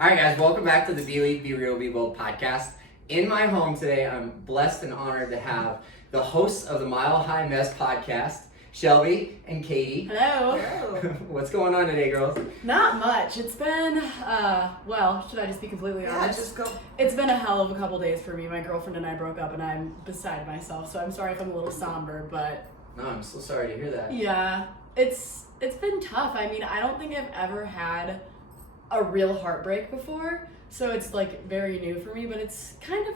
All right, guys, welcome back to the Be Lead, Be Real, Be Bold podcast. In my home today, I'm blessed and honored to have the hosts of the Mile High Mess podcast, Shelby and Katy. Hello. What's going on today, girls? Not much. It's been, well, should I just be completely honest? Just go. It's been a hell of a couple days for me. My girlfriend and I broke up and I'm beside myself, so I'm sorry if I'm a little somber, but... No, I'm so sorry to hear that. Yeah, it's been tough. I mean, I don't think I've ever had a real heartbreak before, so it's like very new for me, but it's kind of,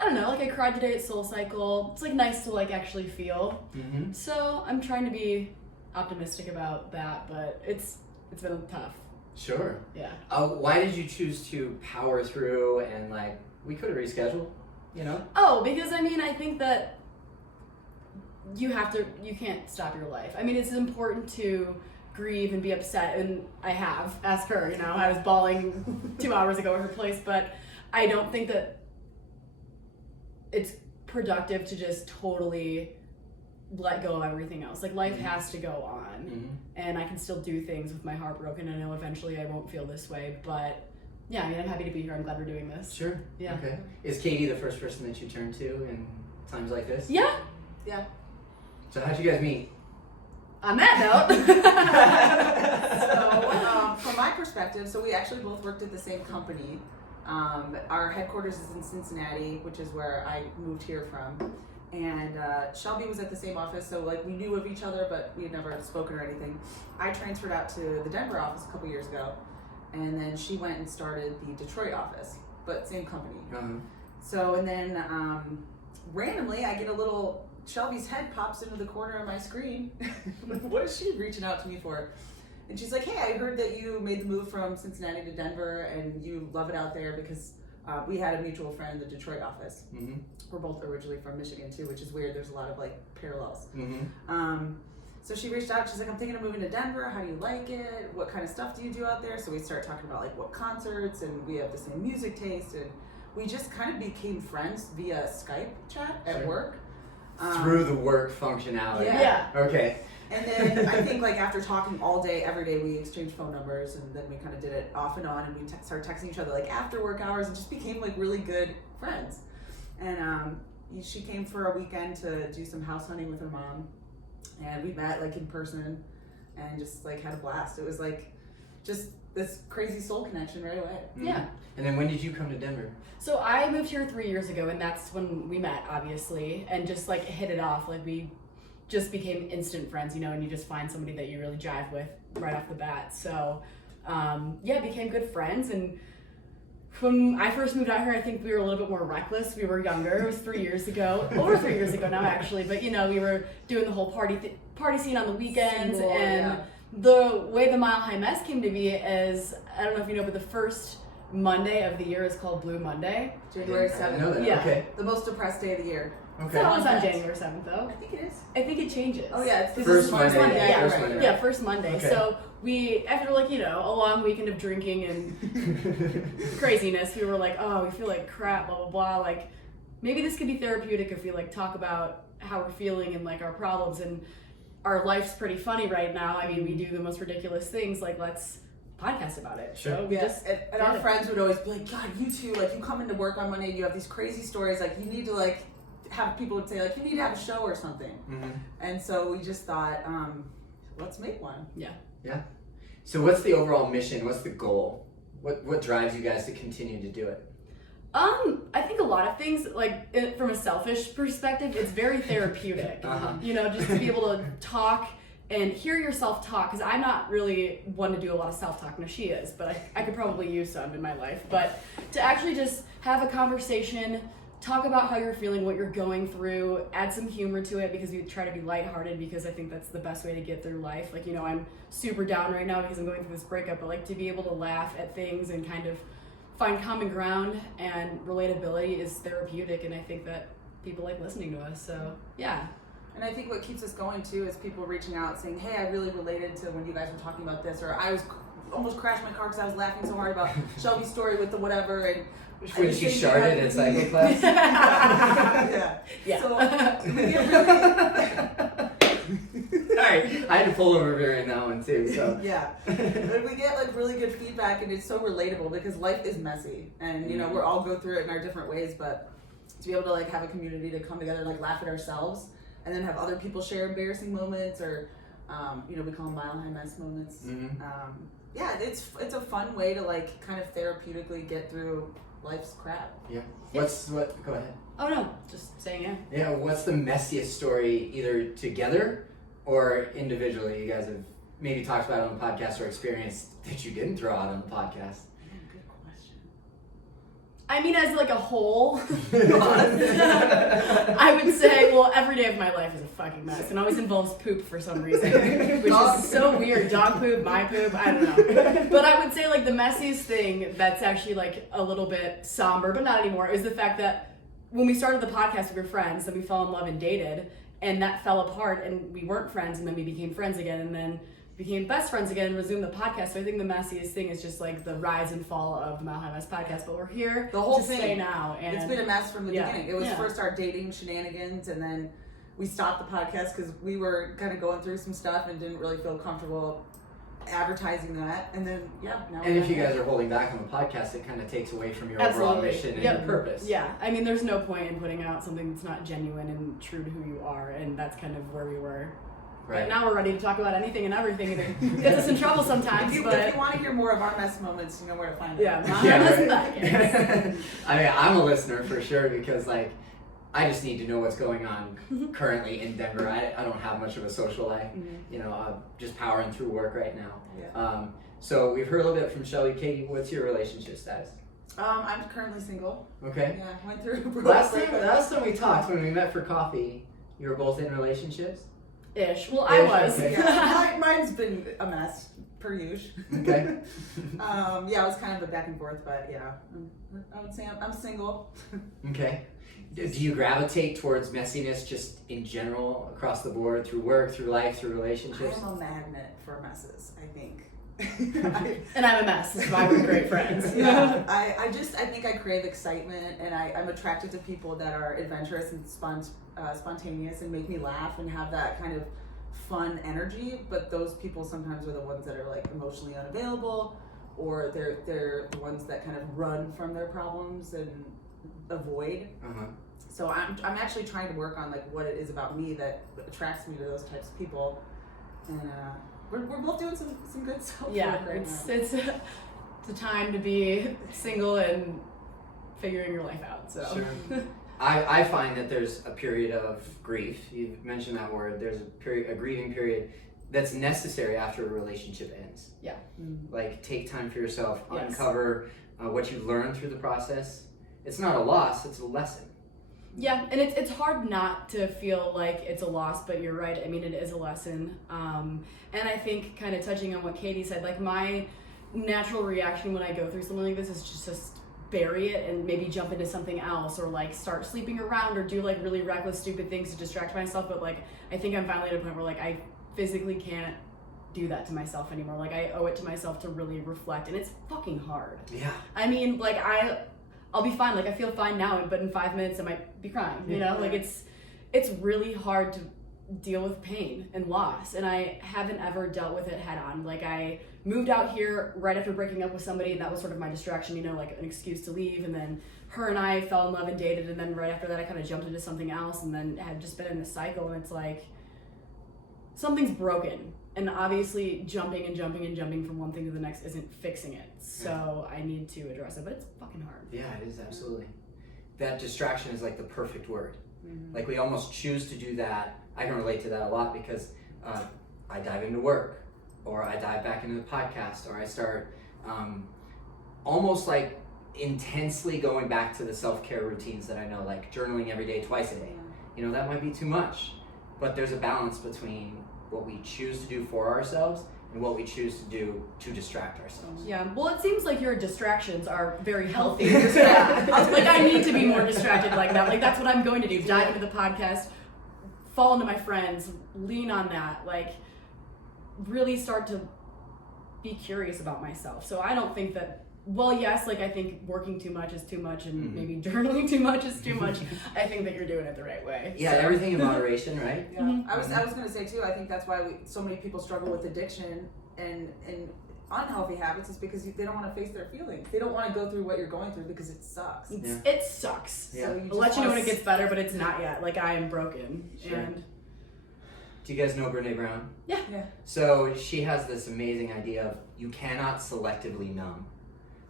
I don't know, like I cried today at Soul Cycle. It's like nice to like actually feel. Mm-hmm. So I'm trying to be optimistic about that, but it's been tough. Sure. Yeah. Why did you choose to power through and like, we could have rescheduled, you know? Oh, because I mean, I think that you can't stop your life. I mean, it's important to grieve and be upset, and I have, ask her, you know, I was bawling 2 hours ago at her place, but I don't think that it's productive to just totally let go of everything else. Like, life has to go on, and I can still do things with my heart broken. I know eventually I won't feel this way, but yeah, I mean, I'm happy to be here. I'm glad we're doing this. Sure. Yeah. Okay. Is Katy the first person that you turn to in times like this? Yeah. So how'd you guys meet? On that note. So, from my perspective, so we actually both worked at the same company. Our headquarters is in Cincinnati, which is where I moved here from. And Shelby was at the same office, so like we knew of each other, but we had never spoken or anything. I transferred out to the Denver office a couple years ago, and then she went and started the Detroit office, but same company. So, and then randomly I get a little, Shelby's head pops into the corner of my screen. What is she reaching out to me for? And she's like, hey, I heard that you made the move from Cincinnati to Denver and you love it out there, because we had a mutual friend in the Detroit office. Mm-hmm. We're both originally from Michigan too, which is weird. There's a lot of like parallels. Mm-hmm. So she reached out. She's like, I'm thinking of moving to Denver. How do you like it? What kind of stuff do you do out there? So we start talking about like what concerts, and we have the same music taste, and we just kind of became friends via Skype chat at work. Through the work functionality. Yeah. Okay. And then I think like after talking all day, every day, we exchanged phone numbers, and then we kind of did it off and on, and we started texting each other like after work hours, and just became like really good friends. And she came for a weekend to do some house hunting with her mom, and we met like in person and just like had a blast. It was like just this crazy soul connection right away. Mm-hmm. Yeah. And then when did you come to Denver? So I moved here 3 years ago, and that's when we met, obviously, and just like hit it off. Like we just became instant friends, you know, and you just find somebody that you really jive with right off the bat. So yeah, became good friends. And when I first moved out here, I think we were a little bit more reckless. We were younger. It was 3 years ago, over 3 years ago now, actually. But you know, we were doing the whole party scene on the weekends, Single, and yeah. The way the Mile High Mess came to be is, I don't know if you know, but the first Monday of the year is called Blue Monday. January I didn't 7th. know that. Yeah. Okay. The most depressed day of the year. It's Okay. not always on Yes. January 7th, though. I think it is. I think it changes. Oh yeah, it's the First Monday. Yeah, First right. Monday. Yeah, first Monday. Okay. So we, after like, you know, a long weekend of drinking and craziness, we were like, oh, we feel like crap, blah, blah, blah. Like, maybe this could be therapeutic if we like talk about how we're feeling and like our problems, and our life's pretty funny right now. I mean, we do the most ridiculous things. Like, let's podcast about it. Sure. So we Yeah, just and our friends would always be like, God, you two, like you come into work on Monday and you have these crazy stories, like you need to like have, people would say like, you need to have a show or something. Mm-hmm. And so we just thought, let's make one. Yeah. So what's the overall mission? What's the goal? What drives you guys to continue to do it? I think a lot of things, like from a selfish perspective, it's very therapeutic. Uh-huh. You know, just to be able to talk and hear yourself talk, because I'm not really one to do a lot of self-talk. No, she is, but I could probably use some in my life. But to actually just have a conversation, talk about how you're feeling, what you're going through, add some humor to it, because we try to be lighthearted, because I think that's the best way to get through life. Like, you know, I'm super down right now because I'm going through this breakup, but like to be able to laugh at things and kind of find common ground and relatability is therapeutic, and I think that people like listening to us. So yeah. And I think what keeps us going too is people reaching out saying, hey, I really related to when you guys were talking about this, or I was almost crashed my car because I was laughing so hard about Shelby's story with the whatever, and When she sharded in psycho class? yeah. Yeah. So we get really, All right, Sorry, I had to pull over during that one too. So Yeah, but we get like really good feedback, and it's so relatable because life is messy, and you know we all go through it in our different ways. But to be able to like have a community to come together and like laugh at ourselves, and then have other people share embarrassing moments, or you know, we call them mile high mess moments. Yeah, it's a fun way to like kind of therapeutically get through life's crap. Yeah. Go ahead. Oh no, just saying yeah. Yeah, what's the messiest story, either together or individually, you guys have maybe talked about on the podcast or experienced that you didn't throw out on the podcast? Good question. I mean, as like a whole, I would say, well, every day of my life is a fucking mess and always involves poop for some reason, which is so weird. Dog poop, my poop, I don't know. But I would say like the messiest thing that's actually like a little bit somber, but not anymore, is the fact that when we started the podcast, we were friends, then we fell in love and dated, and that fell apart, and we weren't friends, and then we became friends again, and then became best friends again and resumed the podcast. So I think the messiest thing is just like the rise and fall of the Mile High Mess podcast, but we're here the whole to thing. stay now. And it's been a mess from the beginning. It was Yeah. first our dating shenanigans, and then we stopped the podcast because we were kind of going through some stuff and didn't really feel comfortable advertising that. And then now And if you guys are holding back on the podcast, it kind of takes away from your overall mission and your purpose. Yeah, I mean, there's no point in putting out something that's not genuine and true to who you are, and that's kind of where we were. Right. But now we're ready to talk about anything and everything, and it gets us in trouble sometimes. If you want to hear more of our mess moments, you know where to find yeah, them. not Yeah, listen right. back. Yes. I mean, I'm a listener for sure because like I just need to know what's going on currently in Denver. I don't have much of a social life. You know, I'm just powering through work right now. Yeah. So we've heard a little bit from Shelby. Katy, what's your relationship status? I'm currently single. Okay. Yeah, went through. Last time we talked, when we met for coffee, you were both in relationships. Ish. Well, I was. Okay. Yeah, mine's been a mess per usual. Okay. Yeah, it was kind of a back and forth, but yeah, I would say I'm single. Okay. Do you gravitate towards messiness just in general across the board through work, through life, through relationships? I'm a magnet for messes, I think. And I'm a mess. That's why we're great friends. Yeah, I think I crave excitement, and I'm attracted to people that are adventurous and spontaneous and make me laugh and have that kind of fun energy. But those people sometimes are the ones that are like emotionally unavailable, or they're the ones that kind of run from their problems and avoid. So I'm actually trying to work on like what it is about me that attracts me to those types of people, and we're both doing some good stuff. Yeah, it's a time to be single and figuring your life out. So Sure. I find that there's a period of grief. You mentioned that word. There's a grieving period that's necessary after a relationship ends. Yeah. Like take time for yourself, Yes. uncover what you learned through the process. It's not a loss, it's a lesson. Yeah, and it's hard not to feel like it's a loss, but you're right. I mean, it is a lesson. And I think kind of touching on what Katy said, like my natural reaction when I go through something like this is just bury it and maybe jump into something else, or like start sleeping around or do like really reckless, stupid things to distract myself. But like, I think I'm finally at a point where like I physically can't do that to myself anymore. Like I owe it to myself to really reflect, and it's fucking hard. Yeah. I mean, like I'll be fine. Like I feel fine now, but in 5 minutes I might be crying. You know, like it's really hard to deal with pain and loss, and I haven't ever dealt with it head on. Like I moved out here right after breaking up with somebody, and that was sort of my distraction. You know, like an excuse to leave, and then her and I fell in love and dated, and then right after that I kind of jumped into something else, and then had just been in this cycle, and it's like something's broken. And obviously jumping from one thing to the next isn't fixing it. So I need to address it, but it's fucking hard. Yeah, it is, absolutely. That distraction is like the perfect word. Like we almost choose to do that. I can relate to that a lot because I dive into work, or I dive back into the podcast, or I start almost like intensely going back to the self-care routines that I know, like journaling every day, twice a day. You know, that might be too much, but there's a balance between what we choose to do for ourselves and what we choose to do to distract ourselves. Yeah, well, it seems like your distractions are very healthy. Yeah. Like I need to be more distracted like that. Like that's what I'm going to do. Dive into the podcast, fall into my friends, lean on that. Like really start to be curious about myself. So I don't think that Well, yes, like I think working too much is too much, and maybe journaling too much is too much. I think that you're doing it the right way. Yeah, so. Everything in moderation, right? Yeah. I was gonna say too. I think that's why so many people struggle with addiction and unhealthy habits is because they don't want to face their feelings. They don't want to go through what you're going through because it sucks. It sucks. Yeah. So I'll let you know when it gets better, but it's not yet. Like I am broken. Sure. And do you guys know Brene Brown? Yeah. So she has this amazing idea of you cannot selectively numb.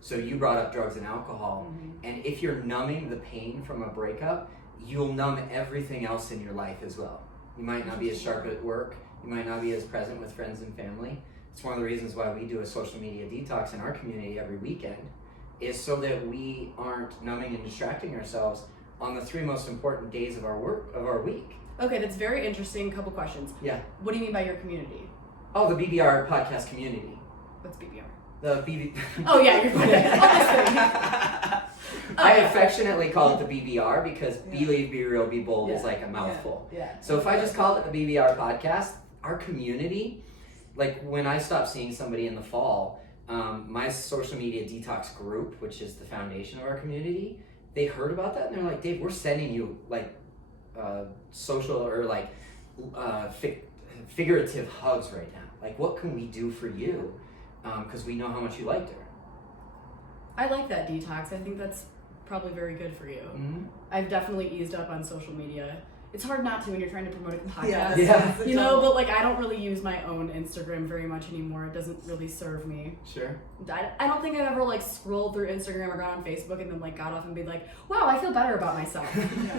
So you brought up drugs and alcohol, and if you're numbing the pain from a breakup, you'll numb everything else in your life as well. You might not be as sharp at work. You might not be as present with friends and family. It's one of the reasons why we do a social media detox in our community every weekend, is so that we aren't numbing and distracting ourselves on the 3 most important days of our week. Okay, that's very interesting. Couple questions. Yeah. What do you mean by your community? Oh, the BBR podcast community. What's BBR? The BB. Oh yeah, you're fine. I affectionately call it the BBR because believe, be real, be bold is like a mouthful. Yeah. So if I just call it the BBR podcast, our community, like when I stopped seeing somebody in the fall, my social media detox group, which is the foundation of our community, they heard about that and they're like, Dave, we're sending you like social or like figurative hugs right now. Like, what can we do for you? Because we know how much you liked her. I like that detox. I think that's probably very good for you. I've definitely eased up on social media. It's hard not to when you're trying to promote a podcast. Yeah. You know, but like I don't really use my own Instagram very much anymore. It doesn't really serve me. Sure. I don't think I've ever like scrolled through Instagram or gone on Facebook and then like got off and be like, wow, I feel better about myself.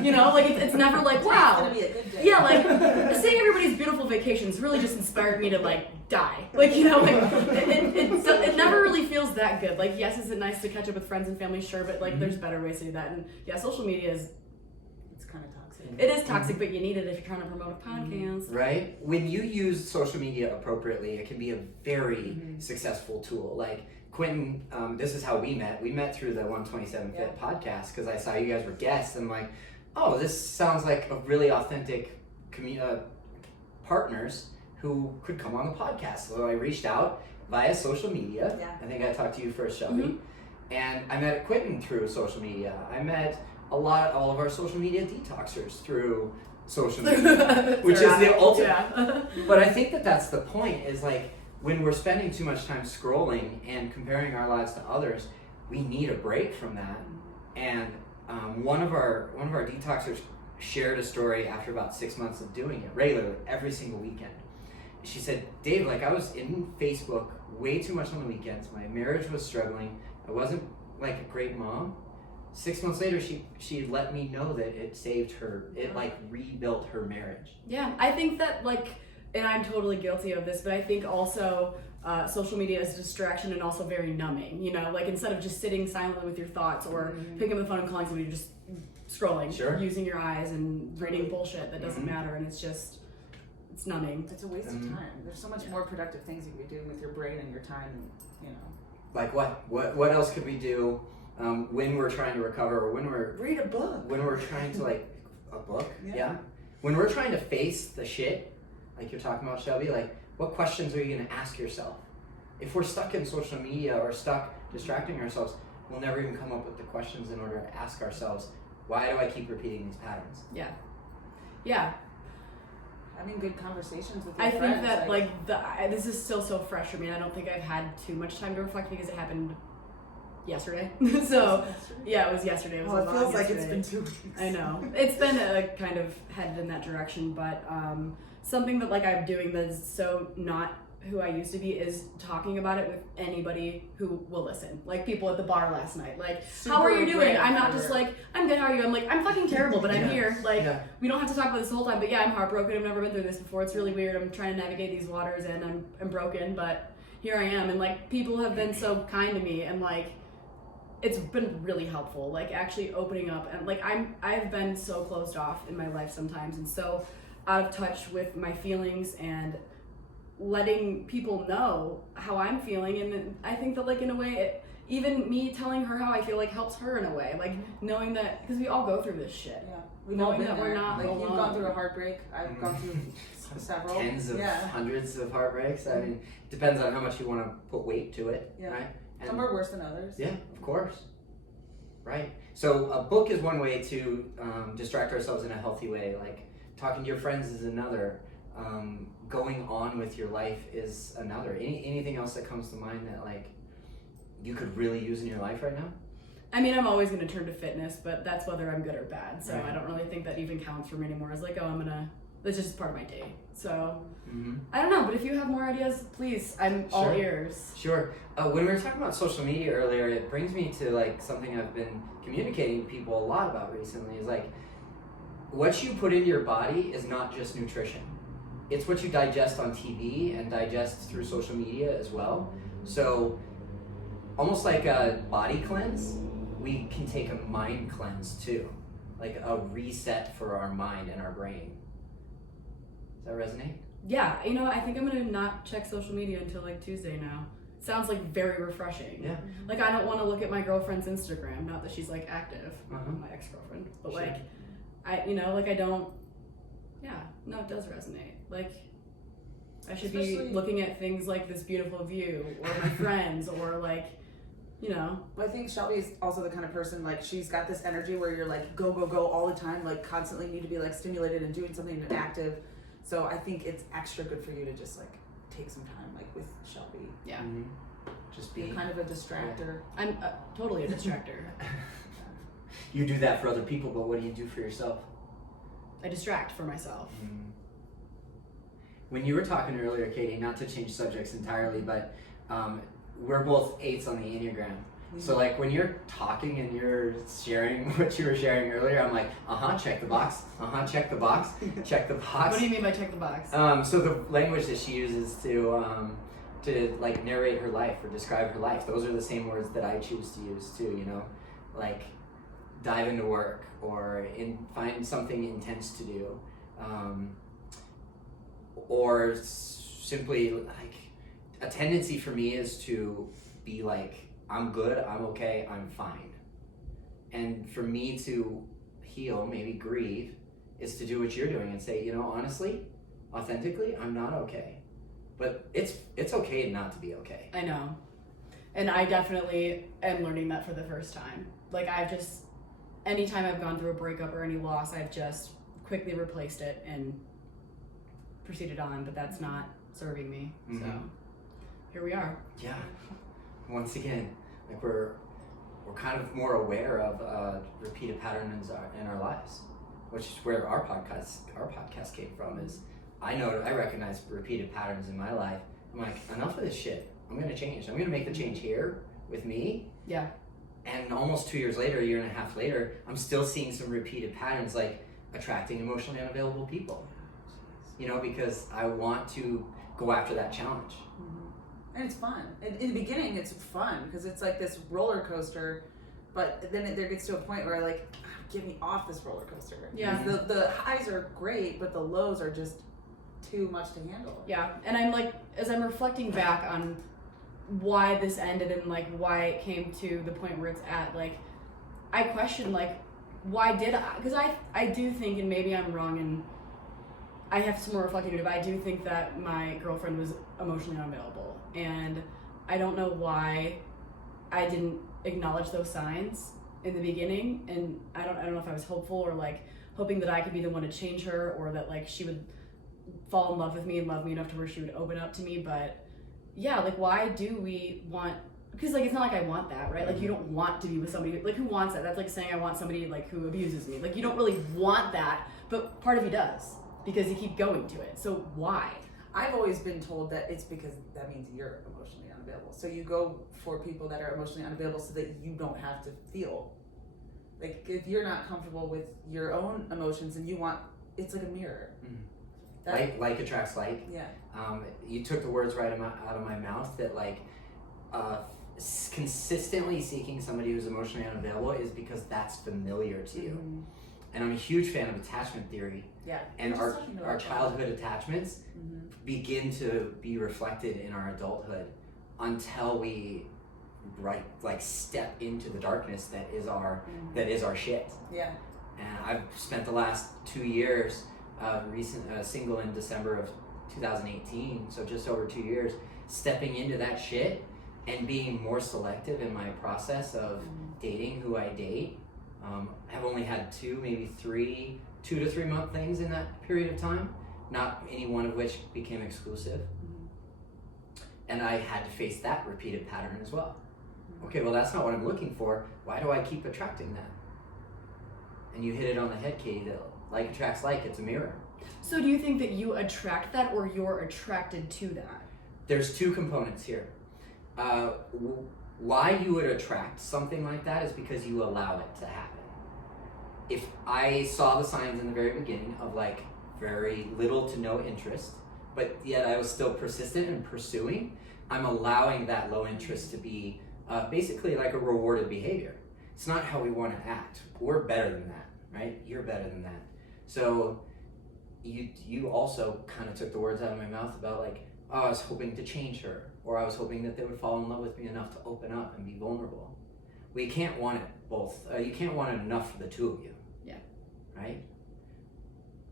You know, like it's never like, wow. It's gonna be a good day. Yeah, like seeing everybody's beautiful vacations really just inspired me to like die. Like, you know, like it never really feels that good. Like, yes, is it nice to catch up with friends and family? Sure, but like there's better ways to do that. And yeah, social media is kind of toxic. It is toxic, but you need it if you're trying to promote a podcast. Right? When you use social media appropriately, it can be a very successful tool. Like Quentin, this is how we met. We met through the 127 Fit podcast because I saw you guys were guests and I'm like, oh, this sounds like a really authentic partners who could come on the podcast. So I reached out via social media. I think I talked to you first, Shelby. And I met Quentin through social media. I met all of our social media detoxers through social media, which is the ultimate. But I think that's the point, is like when we're spending too much time scrolling and comparing our lives to others, we need a break from that. And one of our detoxers shared a story after about 6 months of doing it regularly every single weekend. She said, Dave, like I was in Facebook way too much on the weekends. My marriage was struggling. I wasn't like a great mom. 6 months later, she let me know that it saved her. It like rebuilt her marriage. Yeah, I think that like, and I'm totally guilty of this, but I think also social media is a distraction and also very numbing. You know, like instead of just sitting silently with your thoughts or picking up the phone and calling somebody, you're just scrolling, using your eyes and reading bullshit that doesn't matter, and it's numbing. It's a waste of time. There's so much more productive things you could be doing with your brain and your time, and you know. Like what else could we do? When we're trying to recover, or when we're read a book, when we're trying to like a book, when we're trying to face the shit, like you're talking about, Shelby, like what questions are you going to ask yourself? If we're stuck in social media or stuck distracting ourselves, we'll never even come up with the questions in order to ask ourselves, why do I keep repeating these patterns? Yeah. Having good conversations with your I friends. think that this is still so fresh for me. I don't think I've had too much time to reflect because it happened yesterday. So yeah, it was yesterday. It feels like it's been 2 weeks. I know. It's been kind of headed in that direction, but something that like I'm doing that's so not who I used to be is talking about it with anybody who will listen. Like people at the bar last night. Like, how are you doing? I'm not just like, I'm good, how are you? I'm like, I'm fucking terrible, but I'm here. Like, we don't have to talk about this the whole time, but yeah, I'm heartbroken. I've never been through this before. It's really weird. I'm trying to navigate these waters and I'm broken, but here I am. And like, people have been so kind to me and like, it's been really helpful. Like actually opening up and like, I've been so closed off in my life sometimes and so out of touch with my feelings and letting people know how I'm feeling. And I think that like in a way, even me telling her how I feel like helps her in a way. Like knowing that, because we all go through this shit. Yeah, we've all been that there. we're not like alone. You've gone through a heartbreak. I've gone through several. Tens of hundreds of heartbreaks. I mean, it depends on how much you want to put weight to it, right? And some are worse than others. yeah, of course. Right. So a book is one way to distract ourselves in a healthy way. Like talking to your friends is another. Going on with your life is another. Anything else that comes to mind that like you could really use in your life right now? I mean, I'm always going to turn to fitness, but that's whether I'm good or bad. So Right. I don't really think that even counts for me anymore. It's like, oh, that's just part of my day. So Mm-hmm. I don't know, but if you have more ideas, please, I'm all Sure. ears. Sure. When we were talking about social media earlier, it brings me to like something I've been communicating to people a lot about recently. Is like what you put into your body is not just nutrition. It's what you digest on TV and digest through social media as well. So almost like a body cleanse, we can take a mind cleanse too, like a reset for our mind and our brain. Does that resonate? Yeah, I think I'm going to not check social media until like Tuesday now. Sounds like very refreshing. Yeah. Like I don't want to look at my girlfriend's Instagram, not that she's like active, my ex-girlfriend, but Sure. like I don't, yeah, no, it does resonate. Like I should be Especially- looking at things like this beautiful view or my friends or like, I think Shelby is also the kind of person, like, she's got this energy where you're like, go, go, go all the time, like, constantly need to be, like, stimulated and doing something and active. So I think it's extra good for you to just, like, take some time, like, with Shelby. yeah, Mm-hmm. Just Be be. kind of a distractor. I'm totally a distractor. You do that for other people, but what do you do for yourself? I distract for myself. When you were talking earlier, Katy, not to change subjects entirely, but we're both 8s on the Enneagram. So like when you're talking and you're sharing what you were sharing earlier, I'm like, check the box, check the box, check the box. What do you mean by check the box? So the language that she uses to like narrate her life or describe her life, those are the same words that I choose to use too, like dive into work or find something intense to do, or simply like a tendency for me is to be like, I'm good, I'm okay, I'm fine. And for me to heal, maybe grieve, is to do what you're doing and say, honestly, authentically, I'm not okay. But it's okay not to be okay. I know. And I definitely am learning that for the first time. Like anytime I've gone through a breakup or any loss, I've just quickly replaced it and proceeded on, but that's not serving me. So here we are. Yeah. Once again, like we're kind of more aware of repeated patterns in our lives, which is where our podcast came from. Is I recognize repeated patterns in my life. I'm like, enough of this shit. I'm gonna change. I'm gonna make the change here with me. Yeah. And almost 2 years later, a year and a half later, I'm still seeing some repeated patterns, like attracting emotionally unavailable people. Because I want to go after that challenge. And it's fun. In the beginning, it's fun because it's like this roller coaster, but then there gets to a point where like, get me off this roller coaster. Yeah. The highs are great, but the lows are just too much to handle. Yeah. And I'm like, as I'm reflecting back on why this ended and like why it came to the point where it's at, like I question like, why did I? Because I do think, and maybe I'm wrong and I have some more reflecting to do, but I do think that my girlfriend was emotionally unavailable. And I don't know why I didn't acknowledge those signs in the beginning. And I don't know if I was hopeful or like hoping that I could be the one to change her or that like she would fall in love with me and love me enough to where she would open up to me. But yeah, like why do we want, because like it's not like I want that, right? Like you don't want to be with somebody, like who wants that? That's like saying I want somebody like who abuses me. Like you don't really want that, but part of you does because you keep going to it. So why? I've always been told that it's because that means you're emotionally unavailable. So you go for people that are emotionally unavailable so that you don't have to feel. Like if you're not comfortable with your own emotions and you want, it's like a mirror. Like attracts like. Yeah. You took the words right out of my mouth that like consistently seeking somebody who's emotionally unavailable is because that's familiar to you. And I'm a huge fan of attachment theory. Yeah. And our childhood attachments begin to be reflected in our adulthood until we step into the darkness that is our shit. Yeah. And I've spent the last 2 years single in December of 2018, so just over 2 years, stepping into that shit and being more selective in my process of dating who I date. I've only had 2 to 3 month things in that period of time, not any one of which became exclusive. And I had to face that repeated pattern as well. Okay, well, that's not what I'm looking for. Why do I keep attracting that? And you hit it on the head, Katie, that like attracts like, it's a mirror. So do you think that you attract that, or you're attracted to that? There's 2 components here. Why you would attract something like that is because you allow it to happen. If I saw the signs in the very beginning of like very little to no interest, but yet I was still persistent in pursuing, I'm allowing that low interest to be basically like a rewarded behavior. It's not how we want to act. We're better than that, right? You're better than that. So you also kind of took the words out of my mouth about like, oh, I was hoping to change her, or I was hoping that they would fall in love with me enough to open up and be vulnerable. Well, you can't want it both. You can't want it enough for the 2 of you. Yeah. Right?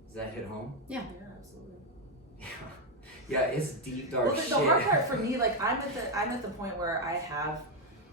Does that hit home? Yeah. Yeah, absolutely. Yeah, it's deep, dark Well, shit. the hard part for me, like I'm at the point where I have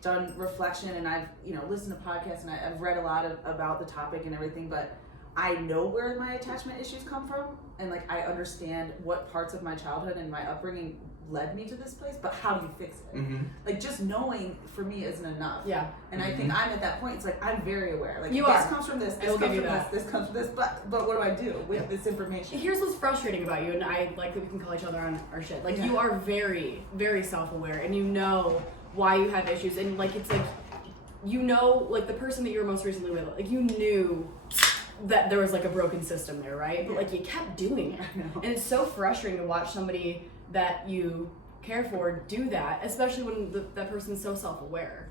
done reflection and I've listened to podcasts and I've read a lot about the topic and everything, but I know where my attachment issues come from, and like I understand what parts of my childhood and my upbringing led me to this place, but how do you fix it? Like just knowing for me isn't enough. Yeah. And I think I'm at that point. It's like I'm very aware. Like You this are. comes from this. I This will comes give from you this. that. This comes from this. But what do I do with this information? Here's what's frustrating about you, and I like that we can call each other on our shit. Like, Yeah. you are very, very self-aware, and you know why you have issues, and like it's like, like the person that you were most recently with, like you knew that there was like a broken system there, right? But like you kept doing it, and it's so frustrating to watch somebody that you care for do that, especially when that person's so self-aware.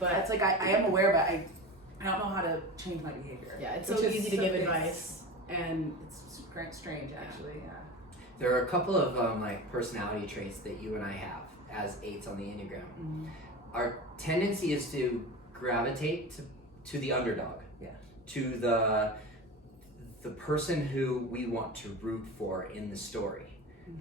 But It's like I am aware, but I don't know how to change my behavior. yeah, it's Which so is easy to give advice, and It's strange, actually. Yeah. There are a couple of like personality traits that you and I have as 8s on the Enneagram. Our tendency is to gravitate to the underdog, to the person who we want to root for in the story.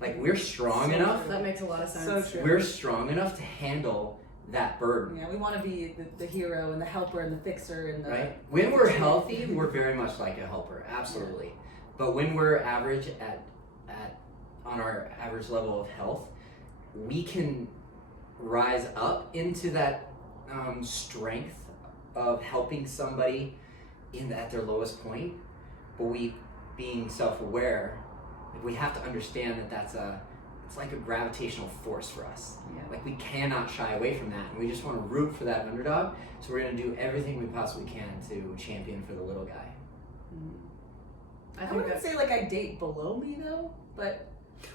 Like we're strong enough. that makes a lot of sense. So true. We're strong enough to handle that burden. Yeah, we want to be the hero and the helper and the fixer and the Right? When we're healthy, we're very much like a helper, absolutely. But when we're average on our average level of health, we can rise up into that strength of helping somebody at their lowest point. But we, being self-aware, we have to understand that it's like a gravitational force for us. Yeah. Like we cannot shy away from that, and we just want to root for that underdog. So we're going to do everything we possibly can to champion for the little guy. I wouldn't say like I date below me though, but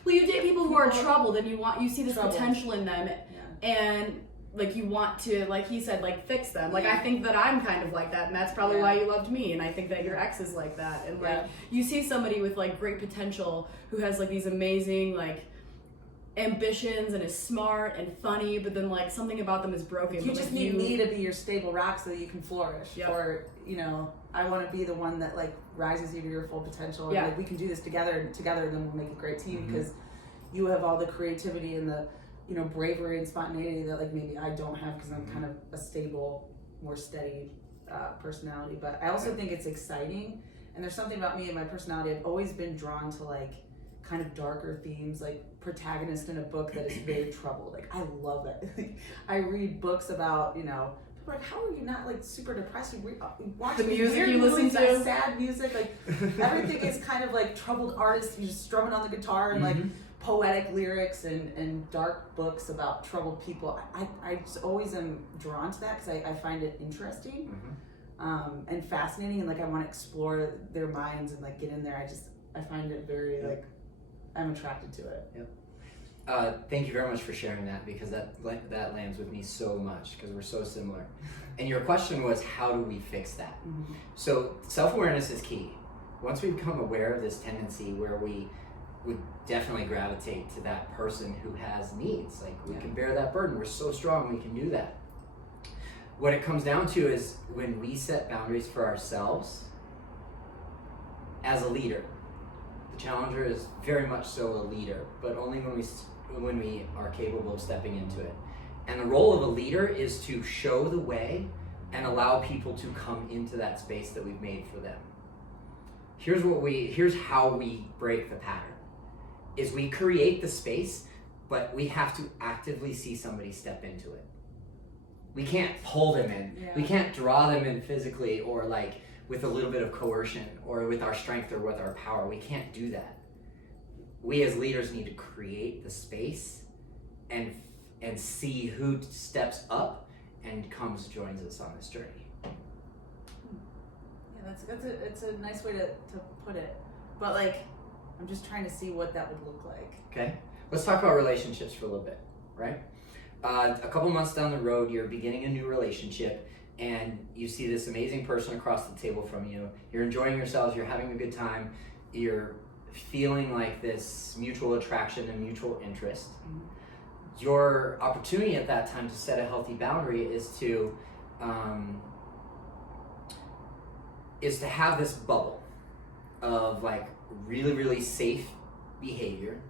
well, you date people who are troubled, and you see this Troubled. potential in them, and like you want to, like he said, like fix them. Like I think that I'm kind of like that, and that's probably why you loved me, and I think that your ex is like that. And like you see somebody with like great potential who has like these amazing like ambitions and is smart and funny, but then like something about them is broken. you but, just like, need me to be your stable rock so that you can flourish. Yep. Or I want to be the one that like rises you to your full potential. And, Yeah. like we can do this together, and then we'll make a great team because you have all the creativity and the bravery and spontaneity that like maybe I don't have because I'm kind of a stable, more steady personality. But I also think it's exciting, and there's something about me and my personality. I've always been drawn to like kind of darker themes, like protagonist in a book that is very troubled. Like I love that. I read books about people are like, how are you not like super depressed? You watch The these music weird you listen movies, to? that sad music, like everything is kind of like troubled artists. You just strumming on the guitar and like poetic lyrics and dark books about troubled people. I just always am drawn to that because I find it interesting and fascinating, and like I want to explore their minds and like get in there. I find it very like I'm attracted to it. Thank you very much for sharing that, because that lands with me so much because we're so similar. And your question was, how do we fix that? So self-awareness is key. Once we become aware of this tendency where we would definitely gravitate to that person who has needs, like we can bear that burden, we're so strong, we can do that. What it comes down to is when we set boundaries for ourselves as a leader. The challenger is very much so a leader, but only when we are capable of stepping into it. And the role of a leader is to show the way and allow people to come into that space that we've made for them. Here's how we break the pattern. Is we create the space, but we have to actively see somebody step into it. We can't pull them in. Yeah. We can't draw them in physically or like with a little bit of coercion or with our strength or with our power. We can't do that. We as leaders need to create the space and see who steps up and joins us on this journey. Yeah, it's a nice way to put it. But like, I'm just trying to see what that would look like. Okay, let's talk about relationships for a little bit, right? A couple months down the road, you're beginning a new relationship and you see this amazing person across the table from you. You're enjoying yourselves, you're having a good time, you're feeling like this mutual attraction and mutual interest. Mm-hmm. Your opportunity at that time to set a healthy boundary is to have this bubble of like really, really safe behavior,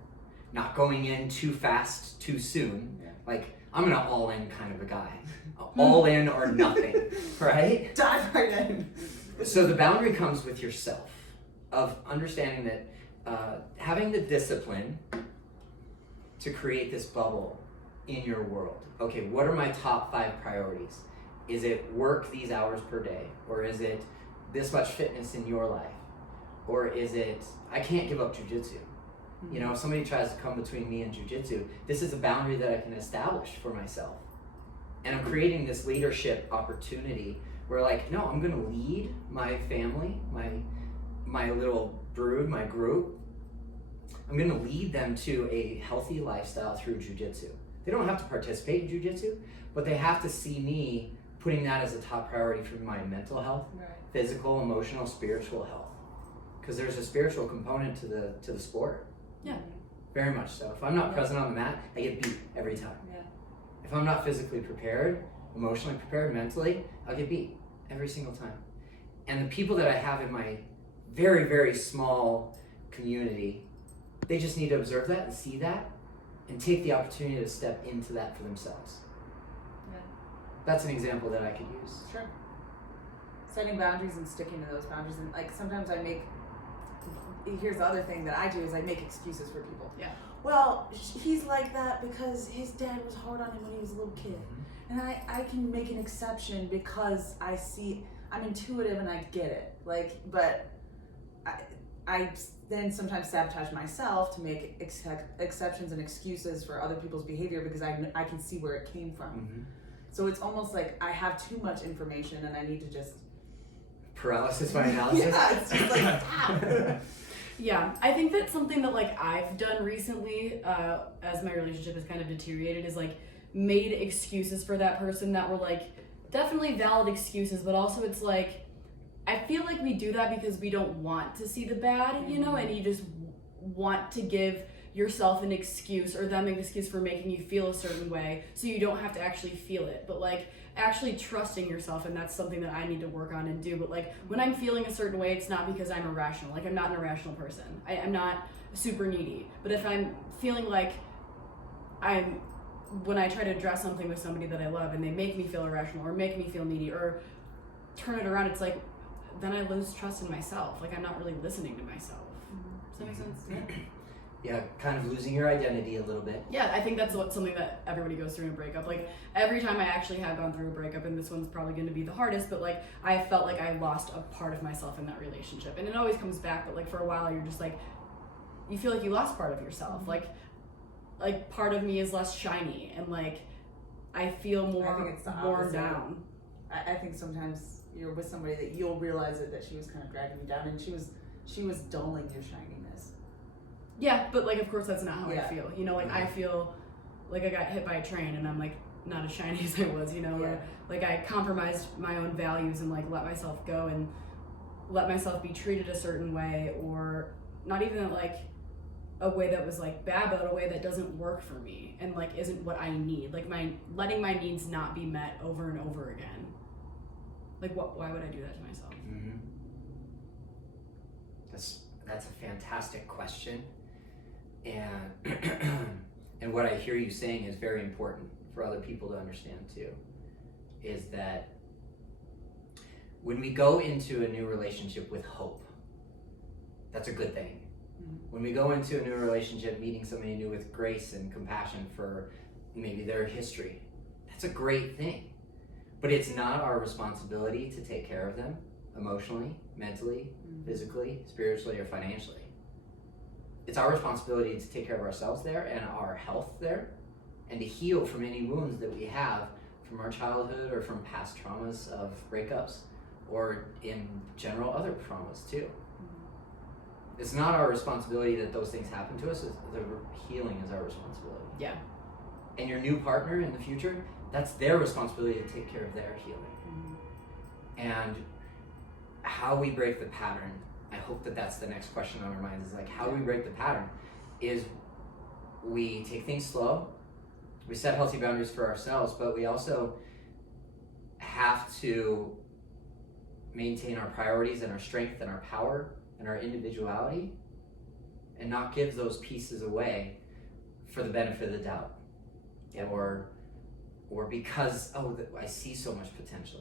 not going in too fast, too soon. Yeah. Like, I'm an all in kind of a guy. All in or nothing, right? Dive right in. So the boundary comes with yourself of understanding that having the discipline to create this bubble in your world. Okay, what are my top 5 priorities? Is it work these hours per day? Or is it this much fitness in your life? Or is it, I can't give up jujitsu? You know, if somebody tries to come between me and jujitsu, this is a boundary that I can establish for myself. And I'm creating this leadership opportunity where like, no, I'm gonna lead my family, my little brood, my group. I'm gonna lead them to a healthy lifestyle through jujitsu. They don't have to participate in jujitsu, but they have to see me putting that as a top priority for my mental health, Right. physical, emotional, spiritual health. Because there's a spiritual component to the sport. Yeah. Very much so. If I'm not present on the mat, I get beat every time. Yeah. If I'm not physically prepared, emotionally prepared, mentally, I'll get beat every single time. And the people that I have in my very, very small community, they just need to observe that and see that and take the opportunity to step into that for themselves. Yeah. That's an example that I could use. Sure. Setting boundaries and sticking to those boundaries, and like sometimes here's the other thing that I do is I make excuses for people. Yeah. Well, he's like that because his dad was hard on him when he was a little kid. And I can make an exception because I'm intuitive and I get it. Like, but I then sometimes sabotage myself to make exceptions and excuses for other people's behavior because I can see where it came from. Mm-hmm. So it's almost like I have too much information and I need to just... Paralysis by analysis? Yeah, it's just like, stop. Yeah, I think that's something that like I've done recently as my relationship has kind of deteriorated is like made excuses for that person that were like definitely valid excuses, but also it's like I feel like we do that because we don't want to see the bad, you know, and you just want to give yourself an excuse or them an excuse for making you feel a certain way so you don't have to actually feel it. But like actually trusting yourself, and that's something that I need to work on and do. But like when I'm feeling a certain way, it's not because I'm irrational. Like I'm not an irrational person. I'm not super needy. But if I'm feeling like when I try to address something with somebody that I love and they make me feel irrational or make me feel needy or turn it around, it's like then I lose trust in myself. Like I'm not really listening to myself. Does that make sense? Yeah. Yeah, kind of losing your identity a little bit. Yeah, I think that's something that everybody goes through in a breakup. Like every time I actually have gone through a breakup, and this one's probably going to be the hardest, but like I felt like I lost a part of myself in that relationship, and it always comes back. But like for a while, you're just like, you feel like you lost part of yourself. Like part of me is less shiny, and like I feel more I think it's the worn opposite. down. I think sometimes you're with somebody that you'll realize that she was kind of dragging you down, and she was dulling your shininess. Yeah, but like of course that's not how Yeah. I feel. You know, like I feel like I got hit by a train, and I'm like not as shiny as I was. You know, Yeah. or like I compromised my own values and like let myself go and let myself be treated a certain way, or not even like a way that was like bad, but a way that doesn't work for me and like isn't what I need. Like letting my needs not be met over and over again. Like why would I do that to myself? Mm-hmm. That's a fantastic question, and and what I hear you saying is very important for other people to understand too, is that when we go into a new relationship with hope, that's a good thing. When we go into a new relationship meeting somebody new with grace and compassion for maybe their history, that's a great thing. But it's not our responsibility to take care of them emotionally, mentally, physically, spiritually, or financially. It's our responsibility to take care of ourselves there and our health there, and to heal from any wounds that we have from our childhood or from past traumas of breakups, or in general other traumas too. It's not our responsibility that those things happen to us. The healing is our responsibility. Yeah. And your new partner in the future, that's their responsibility to take care of their healing. And how we break the pattern, I hope that that's the next question on our minds, is like, how do we break the pattern? Is we take things slow, we set healthy boundaries for ourselves, but we also have to maintain our priorities and our strength and our power and our individuality, and not give those pieces away for the benefit of the doubt, or because I see so much potential.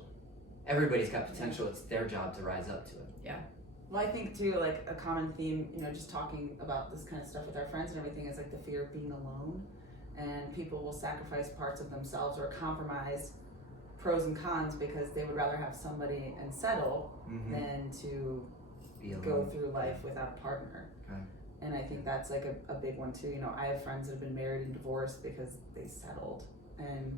Everybody's got potential. It's their job to rise up to it. Yeah. Well, I think too, like a common theme, just talking about this kind of stuff with our friends and everything, is like the fear of being alone, and people will sacrifice parts of themselves or compromise pros and cons because they would rather have somebody and settle than to go through life without a partner. Okay. And I think that's like a big one too. I have friends that have been married and divorced because they settled, and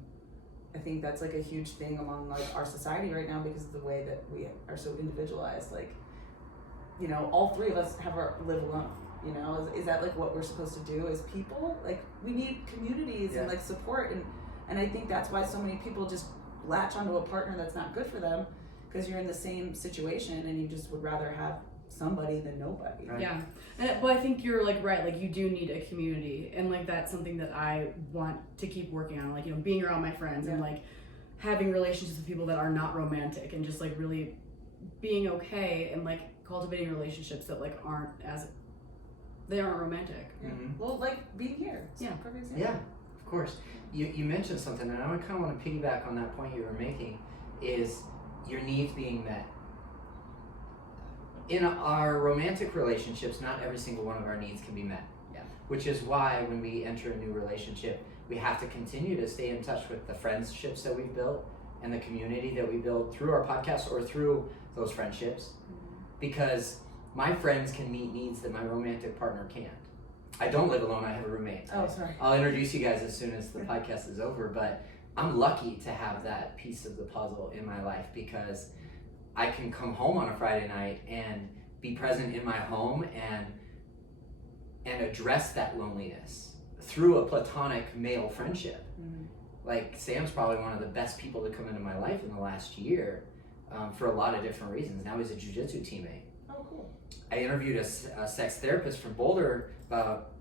I think that's like a huge thing among like our society right now because of the way that we are so individualized. Like, all three of us live alone. Is that like what we're supposed to do as people? Like, we need communities and like support, and I think that's why so many people just latch onto a partner that's not good for them, because you're in the same situation and you just would rather have somebody than nobody. Right. Yeah. But I think you're like right, like you do need a community, and like that's something that I want to keep working on, like being around my friends and like having relationships with people that are not romantic, and just like really being okay and like cultivating relationships that like aren't romantic. Yeah. Well, like being here. Perfect example. Yeah, of course. You mentioned something, and I kind of want to piggyback on that point you were making, is your needs being met. In our romantic relationships, not every single one of our needs can be met. Yeah. Which is why when we enter a new relationship, we have to continue to stay in touch with the friendships that we've built and the community that we build through our podcast or through those friendships. Because my friends can meet needs that my romantic partner can't. I don't live alone, I have a roommate. Oh, sorry. I'll introduce you guys as soon as the podcast is over, but I'm lucky to have that piece of the puzzle in my life, because I can come home on a Friday night and be present in my home and address that loneliness through a platonic male friendship. Like, Sam's probably one of the best people to come into my life in the last year, for a lot of different reasons. Now he's a jiu-jitsu teammate. Oh, cool. I interviewed a sex therapist from Boulder about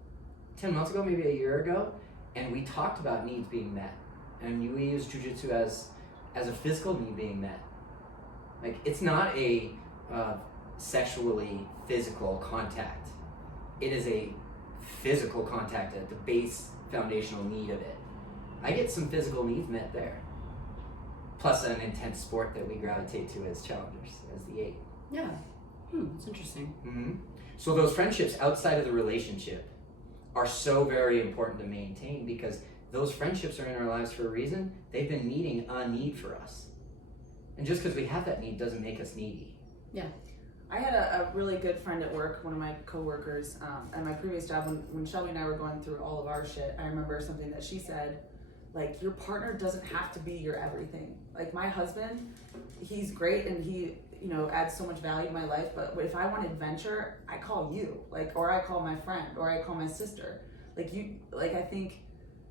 10 months ago, maybe a year ago, and we talked about needs being met. And we use jiu-jitsu as a physical need being met. Like, it's not a sexually physical contact. It is a physical contact at the base foundational need of it. I get some physical needs met there. Plus an intense sport that we gravitate to as challengers, as the 8. Yeah. That's interesting. So those friendships outside of the relationship are so very important to maintain, because those friendships are in our lives for a reason. They've been meeting a need for us. And just because we have that need doesn't make us needy. Yeah. I had a really good friend at work, one of my coworkers, at my previous job, when Shelby and I were going through all of our shit. I remember something that she said, like, your partner doesn't have to be your everything. Like, my husband, he's great and he, adds so much value in my life, but if I want adventure, I call you, or I call my friend, or I call my sister. I think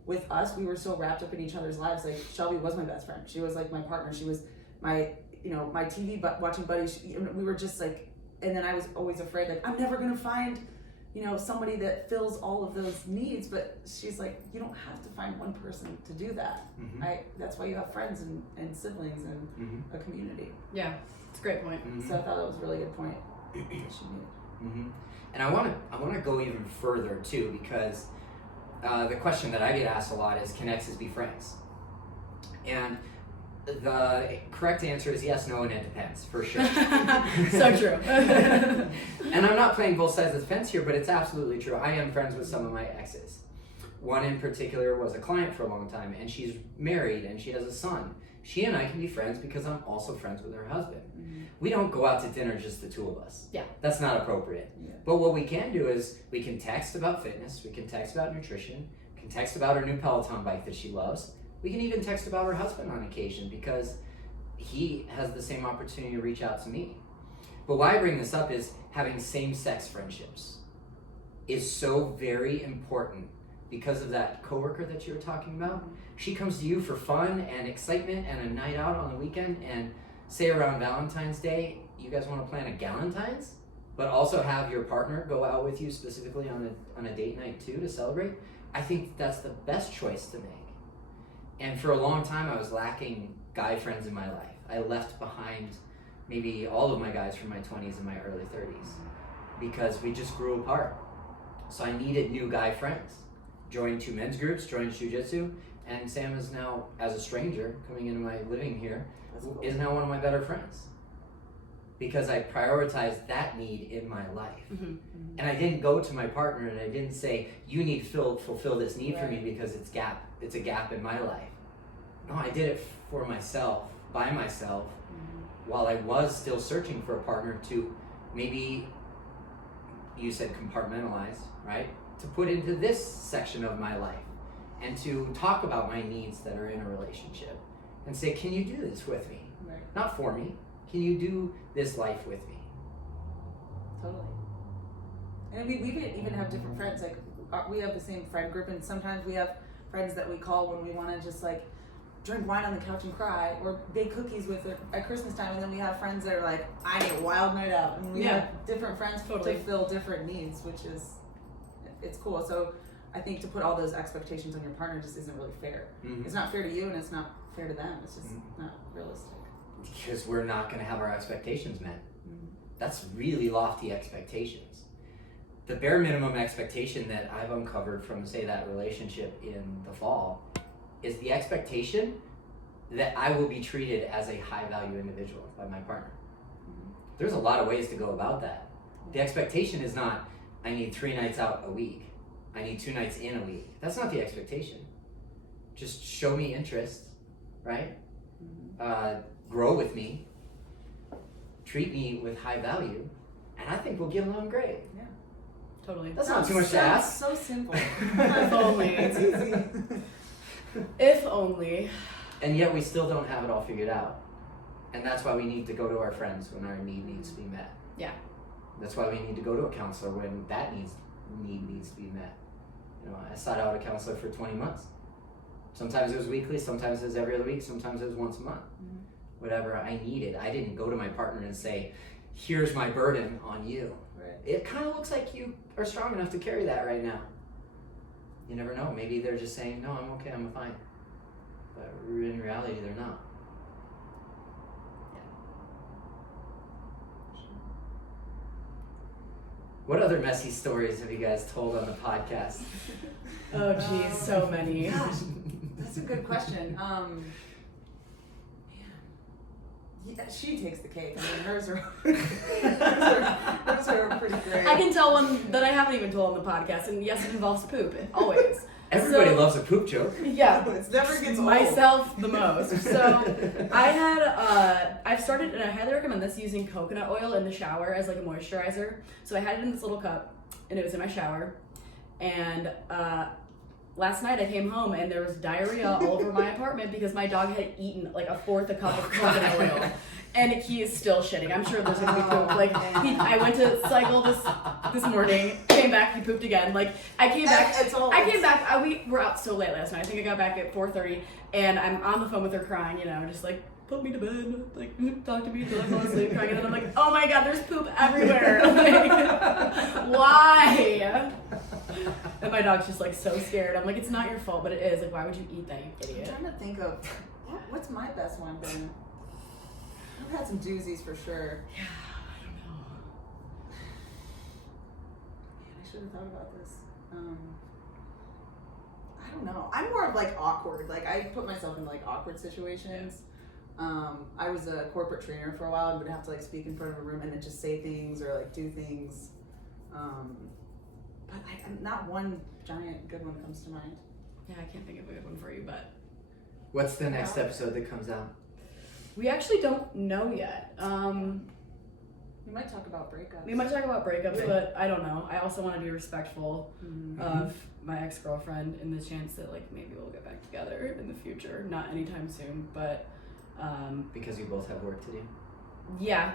with us, we were so wrapped up in each other's lives. Like, Shelby was my best friend. She was like my partner. She was my, my TV watching buddy. We were just like, and then I was always afraid, like, I'm never gonna find, somebody that fills all of those needs. But she's like, you don't have to find one person to do that. That's why you have friends and siblings and a community. Yeah, it's a great point. So I thought that was a really good point. That she made. And I want to go even further too, because the question that I get asked a lot is, can exes be friends? And the correct answer is yes, no, and it depends, for sure. So true. And I'm not playing both sides of the fence here, but it's absolutely true. I am friends with some of my exes. One in particular was a client for a long time, and she's married and she has a son. She and I can be friends because I'm also friends with her husband. Mm-hmm. We don't go out to dinner just the two of us. Yeah. That's not appropriate. Yeah. But what we can do is we can text about fitness, we can text about nutrition, we can text about her new Peloton bike that she loves. We can even text about her husband on occasion because he has the same opportunity to reach out to me. But why I bring this up is having same-sex friendships is so very important because of that coworker that you were talking about. She comes to you for fun and excitement and a night out on the weekend, and say around Valentine's Day, you guys want to plan a Galentine's, but also have your partner go out with you specifically on a date night too to celebrate. I think that's the best choice to make. And for a long time, I was lacking guy friends in my life. I left behind maybe all of my guys from my 20s and my early 30s because we just grew apart. So I needed new guy friends. Joined 2 men's groups, joined jiu-jitsu, and Sam is now, as a stranger coming into my living here, is now one of my better friends. Because I prioritized that need in my life. Mm-hmm. And I didn't go to my partner and I didn't say, you need to fulfill this need for me because it's a gap in my life. No, I did it for myself, by myself, while I was still searching for a partner to maybe, you said compartmentalize, right? To put into this section of my life and to talk about my needs that are in a relationship and say, can you do this with me? Right. Not for me. Can you do this life with me? Totally. And we even have different friends. Like we have the same friend group, and sometimes we have friends that we call when we want to just like drink wine on the couch and cry, or bake cookies with her at Christmas time. And then we have friends that are like, I need a wild night out, and we have different friends Totally. to fill different needs, which is it's cool. So I think to put all those expectations on your partner just isn't really fair. Mm-hmm. It's not fair to you, and it's not fair to them. It's just not realistic. Because we're not going to have our expectations met. Mm-hmm. That's really lofty expectations. The bare minimum expectation that I've uncovered from, say, that relationship in the fall is the expectation that I will be treated as a high-value individual by my partner. Mm-hmm. There's a lot of ways to go about that. The expectation is not, I need 3 nights out a week. I need 2 nights in a week. That's not the expectation. Just show me interest, right? Mm-hmm. Grow with me, treat me with high value, and I think we'll get along great. Yeah. Totally. That's not too much to ask. So simple. If only. It's easy. If only. And yet we still don't have it all figured out. And that's why we need to go to our friends when our need needs to be met. Yeah. That's why we need to go to a counselor when that need needs to be met. You know, I sought out a counselor for 20 months. Sometimes it was weekly, sometimes it was every other week, sometimes it was once a month. Mm-hmm. Whatever I needed. I didn't go to my partner and say, here's my burden on you. Right. It kind of looks like you are strong enough to carry that right now. You never know. Maybe they're just saying, no, I'm okay, I'm fine. But in reality, they're not. What other messy stories have you guys told on the podcast? Oh geez, so many. Gosh, that's a good question. Yeah, she takes the cake. I mean, hers are hers are pretty great. I can tell one that I haven't even told on the podcast, and yes, it involves poop, always. Everybody So- loves a poop joke. Yeah. It never gets old. Myself the most. So I had I've started, and I highly recommend this, using coconut oil in the shower as like a moisturizer. So I had it in this little cup, and it was in my shower. And last night I came home and there was diarrhea all over my apartment because my dog had eaten like 1/4 a cup of coconut oil. And he is still shitting. I'm sure there's gonna be poop. Like I went to cycle this morning, came back, he pooped again. Like I came back. We were out so late last night. I think I got back at 4:30, and I'm on the phone with her crying. You know, just like put me to bed, like talk to me till I fall asleep, crying. And then I'm like, oh my god, there's poop everywhere. Like, why? And my dog's just like so scared. I'm like, it's not your fault, but it is. Like, why would you eat that, you I'm idiot? trying to think of what's my best one been. I've had some doozies for sure. Yeah, I don't know. Man, I should have thought about this. I don't know. I'm more of like awkward. Like I put myself in like awkward situations. I was a corporate trainer for a while and would have to like speak in front of a room and then just say things or like do things. But not one giant good one comes to mind. Yeah, I can't think of a good one for you, but What's the next episode that comes out? we actually don't know yet. We might talk about breakups. We might talk about breakups, but I don't know. I also want to be respectful of my ex-girlfriend in the chance that like maybe we'll get back together in the future. Not anytime soon, but Because you both have work to do. yeah.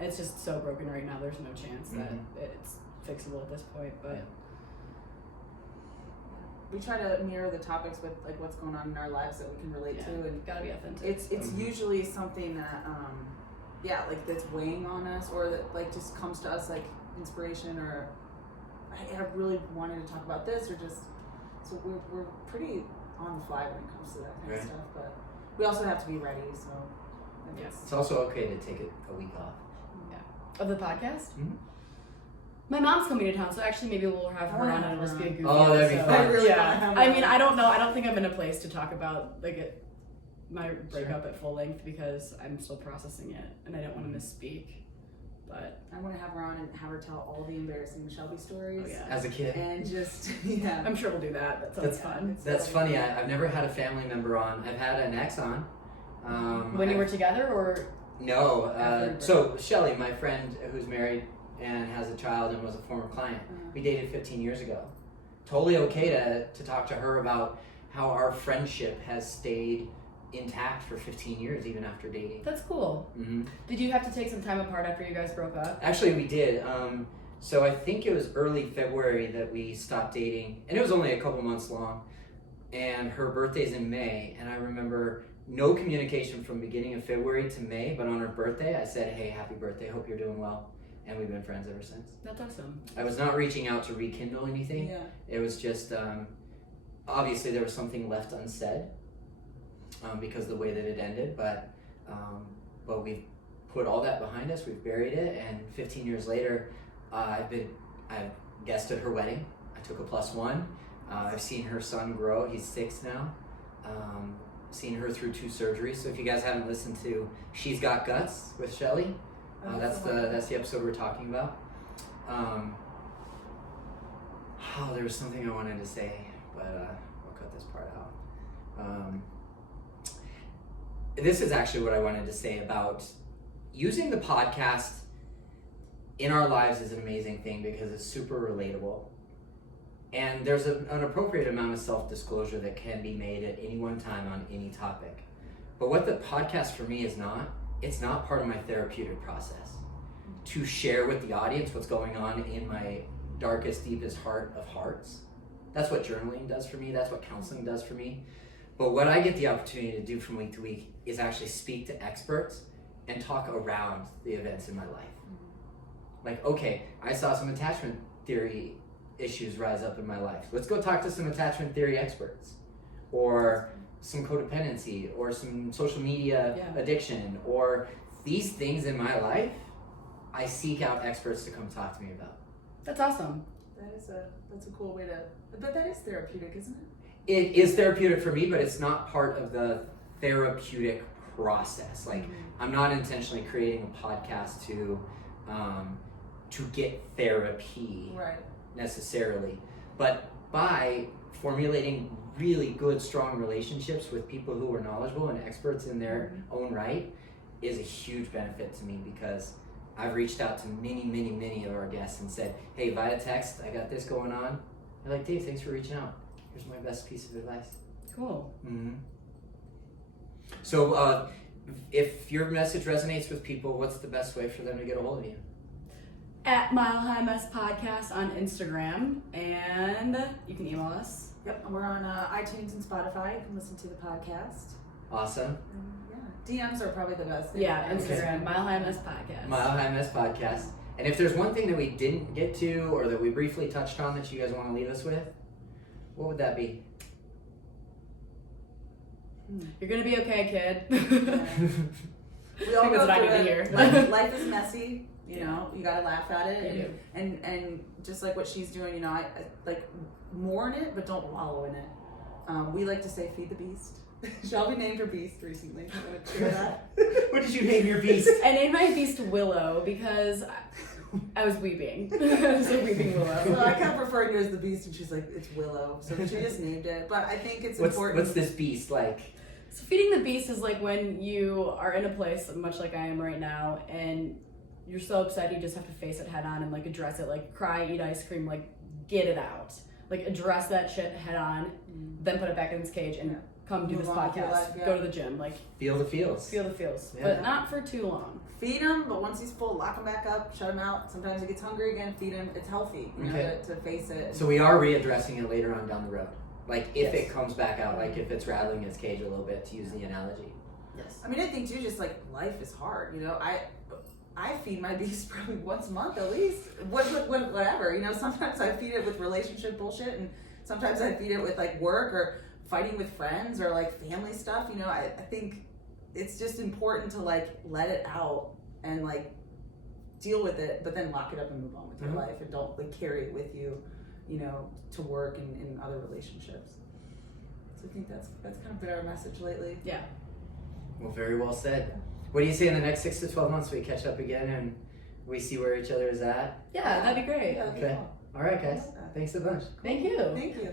It's just so broken right now. There's no chance that it's fixable at this point, but we try to mirror the topics with like what's going on in our lives that we can relate to, and gotta be authentic. it's usually something that like that's weighing on us, or that like just comes to us like inspiration, or I really wanted to talk about this, or just so we're pretty on the fly when it comes to that kind of stuff, but we also have to be ready. So it's also okay to take a week off. Of the podcast. Mm-hmm. My mom's coming to town, so actually maybe we'll have her on and it'll just be a goofy Oh, that'd be episode. fun. I really wanna Yeah, have I her mean, on. I don't know. I don't think I'm in a place to talk about like my breakup at full length because I'm still processing it and I don't want to misspeak. But I want to have her on and have her tell all the embarrassing Shelby stories. Oh, yeah. As a kid. And just I'm sure we'll do that. That sounds fun. That's funny. I've never had a family member on. I've had an ex on. When you were together, or No. So Shelly, my friend who's married and has a child and was a former client, we dated 15 years ago. Totally okay to talk to her about how our friendship has stayed intact for 15 years even after dating. that's cool. Mm-hmm. Did you have to take some time apart after you guys broke up? Actually, we did. So I think it was early February that we stopped dating, and it was only a couple months long. And her birthday's in May, and I remember no communication from beginning of February to May, but on her birthday, I said, "Hey, happy birthday! Hope you're doing well." And we've been friends ever since. That's awesome. I was not reaching out to rekindle anything. Yeah. It was just obviously there was something left unsaid because of the way that it ended, but we've put all that behind us. We've buried it, and 15 years later, I've guested her wedding. I took a +1. I've seen her son grow. He's 6 now. Seen her through 2 surgeries. So if you guys haven't listened to She's Got Guts with Shelly, that's the episode we're talking about. There was something I wanted to say, but I'll cut this part out. This is actually what I wanted to say about using the podcast in our lives is an amazing thing because it's super relatable. And there's an appropriate amount of self-disclosure that can be made at any one time on any topic. But what the podcast for me is not, it's not part of my therapeutic process. To share with the audience what's going on in my darkest, deepest heart of hearts. That's what journaling does for me, that's what counseling does for me. But what I get the opportunity to do from week to week is actually speak to experts and talk around the events in my life. Like, okay, I saw some attachment theory issues rise up in my life. Let's go talk to some attachment theory experts, or some codependency, or some social media addiction, or these things in my life. I seek out experts to come talk to me about. That's awesome. That's a cool way to. But that is therapeutic, isn't it? It is therapeutic for me, but it's not part of the therapeutic process. Like, I'm not intentionally creating a podcast to get therapy. Right. Necessarily, but by formulating really good, strong relationships with people who are knowledgeable and experts in their own right is a huge benefit to me, because I've reached out to many of our guests and said, "Hey, via text, I got this going on." They're like, "Dave, thanks for reaching out. Here's my best piece of advice." Cool. So if your message resonates with people, what's the best way for them to get a hold of you? At Mile High Mess Podcast on Instagram, and you can email us. Yep, we're on iTunes and Spotify. You can listen to the podcast. Awesome. DMs are probably the best. Yeah, Instagram, Mile High Mess Podcast. Mile High Mess Podcast. And if there's one thing that we didn't get to, or that we briefly touched on, that you guys want to leave us with, what would that be? You're gonna be okay, kid. We all go That's what I through need to it. hear. Life is messy. You know, you gotta laugh at it, and just like what she's doing, you know, I like mourn it, but don't wallow in it. We like to say feed the beast. Shelby named her beast recently. You want to share that? What did you name your beast? I named my beast Willow because I was weeping. I was a weeping Willow. So I kept referring to her as the beast, and she's like, it's Willow. So she just named it. But I think it's important. What's this beast like? So feeding the beast is like when you are in a place, much like I am right now, and you're so upset you just have to face it head on and like address it, like cry, eat ice cream, like get it out. Like address that shit head on, then put it back in its cage and come do Move this on with your podcast, life, yeah. go to the gym, like Feel the feels. feel the feels, Yeah. but not for too long. Feed him, but once he's full, lock him back up, shut him out. Sometimes he gets hungry again, feed him. It's healthy, you know, Okay. to face it. So we are readdressing it later on down the road. Like if Yes. it comes back out, like if it's rattling its cage a little bit, to use the analogy. Yes. I mean, I think too, just like life is hard, you know. I feed my beast probably once a month at least. Whatever, you know. Sometimes I feed it with relationship bullshit, and sometimes I feed it with like work or fighting with friends or like family stuff. You know, I think it's just important to like let it out and like deal with it, but then lock it up and move on with your life, and don't like carry it with you, you know, to work and in other relationships. So I think that's kind of been our message lately. Yeah. Well, very well said. What do you say in the next 6 to 12 months we catch up again and we see where each other is at? Yeah, that'd be great. Yeah, that'd be Okay. cool. All right, guys. I love that. Thanks a bunch. Thank you. Thank you.